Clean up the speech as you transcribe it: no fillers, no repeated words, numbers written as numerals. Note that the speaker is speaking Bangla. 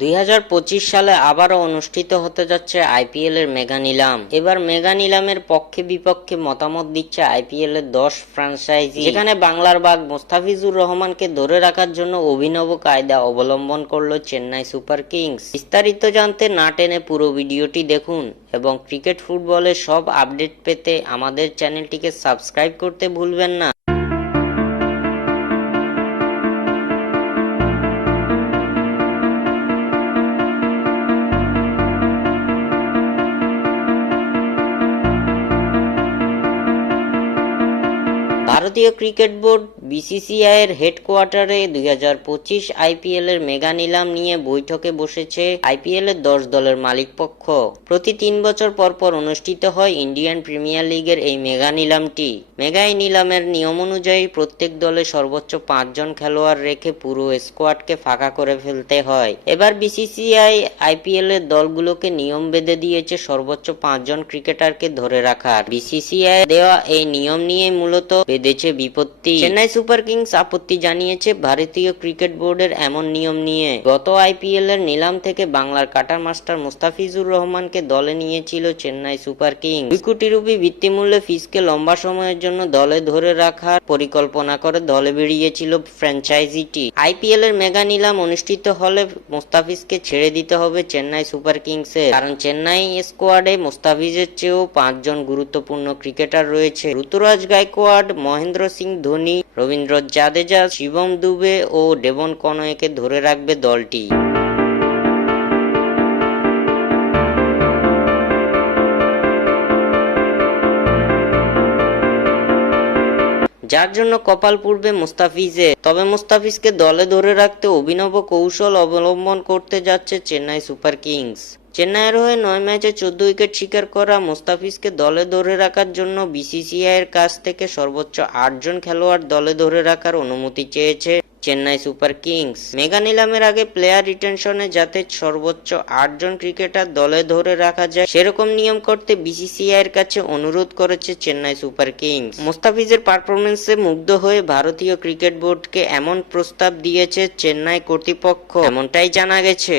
2025 সালে আবারও অনুষ্ঠিত হতে যাচ্ছে আইপিএল এর মেগা নিলাম। এবার মেগা নিলামের পক্ষে বিপক্ষে মতামত দিচ্ছে আইপিএল এর 10 ফ্র্যাঞ্চাইজি, যেখানে বাংলার বাঘ মোস্তাফিজুর রহমানকে ধরে রাখার জন্য অভিনব কায়দা অবলম্বন করলো চেন্নাই সুপার কিংস। বিস্তারিত জানতে না টেনে পুরো ভিডিওটি দেখুন এবং ক্রিকেট ফুটবলের সব আপডেট পেতে আমাদের চ্যানেলটিকে সাবস্ক্রাইব করতে ভুলবেন না। ভারতীয় ক্রিকেট বোর্ড বিসিসিআই এর হেডকোয়ার্টারে 2025 আইপিএল এর মেগা নিলাম নিয়ে বৈঠকে বসেছে আইপিএল এর 10 দলের মালিক পক্ষ। প্রতি 3 বছর পর পর অনুষ্ঠিত হয় ইন্ডিয়ান প্রিমিয়ার লিগের এই মেগা নিলামটি। মেগা নিলামের নিয়ম অনুযায়ী প্রত্যেক দলে সর্বোচ্চ 5 জন খেলোয়াড় রেখে পুরো স্কোয়াডকে ফাঁকা করে ফেলতে হয়। এবার বিসিসিআই আইপিএল এর দলগুলোকে নিয়ম বেঁধে দিয়েছে সর্বোচ্চ 5 জন ক্রিকেটারকে ধরে রাখার। বিসিসিআই দেওয়া এই নিয়ম নিয়ে মূলত বেঁধেছে বিপত্তি। চেন্নাই সুপার কিংস আপত্তি জানিয়েছে ভারতীয় ক্রিকেট বোর্ডের এমন নিয়ম নিয়ে। গত আইপিএল এর নিলাম থেকে বাংলার কাটার মাস্টার মোস্তাফিজুর রহমানকে দলে নিয়েছিল চেন্নাই সুপার কিংস। 2 কোটি রুপি ভিত্তিমূল্যে ফিসকে লম্বা সময়ের জন্য দলে ধরে রাখার পরিকল্পনা করে দলে বেরিয়েছিল ফ্র্যাঞ্চাইজিটি। আইপিএল এর মেগা নিলাম অনুষ্ঠিত হলে মোস্তাফিজকে ছেড়ে দিতে হবে চেন্নাই সুপার কিংসের, কারণ চেন্নাই স্কোয়াডে মোস্তাফিজের চেয়েও 5 জন গুরুত্বপূর্ণ ক্রিকেটার রয়েছে। ঋতুরাজ গায়কোয়াড়, মহেন্দ্র সিং ধোনি, রবীন্দ্র জাদেজা, শিবম দুবে ও ডেভন কনওয়েকে ধরে রাখবে দলটি। যার জন্য কপাল পুড়বে মুস্তাফিজের। তবে মুস্তাফিজকে দলে ধরে রাখতে অভিনব কৌশল অবলম্বন করতে যাচ্ছে চেন্নাই সুপার কিংস। চেন্নাইয়ের হয়ে 9 ম্যাচে 14 উইকেট শিকার করা মুস্তাফিজকে দলে ধরে রাখার জন্য বিসিসিআই এর কাছ থেকে সর্বোচ্চ 8 জন খেলোয়াড় দলে ধরে রাখার অনুমতি চেয়েছে চেন্নাই সুপার কিংস। মেগা নিলামের আগে প্লেয়ার রিটেনশনে যাতে সর্বোচ্চ 8 জন ক্রিকেটার দলে ধরে রাখা যায় সেরকম নিয়ম করতে বিসিসিআই এর কাছে অনুরোধ করেছে চেন্নাই সুপার কিংস। মুস্তাফিজের পারফরমেন্সে মুগ্ধ হয়ে ভারতীয় ক্রিকেট বোর্ডকে এমন প্রস্তাব দিয়েছে চেন্নাই কর্তৃপক্ষ, এমনটাই জানা গেছে।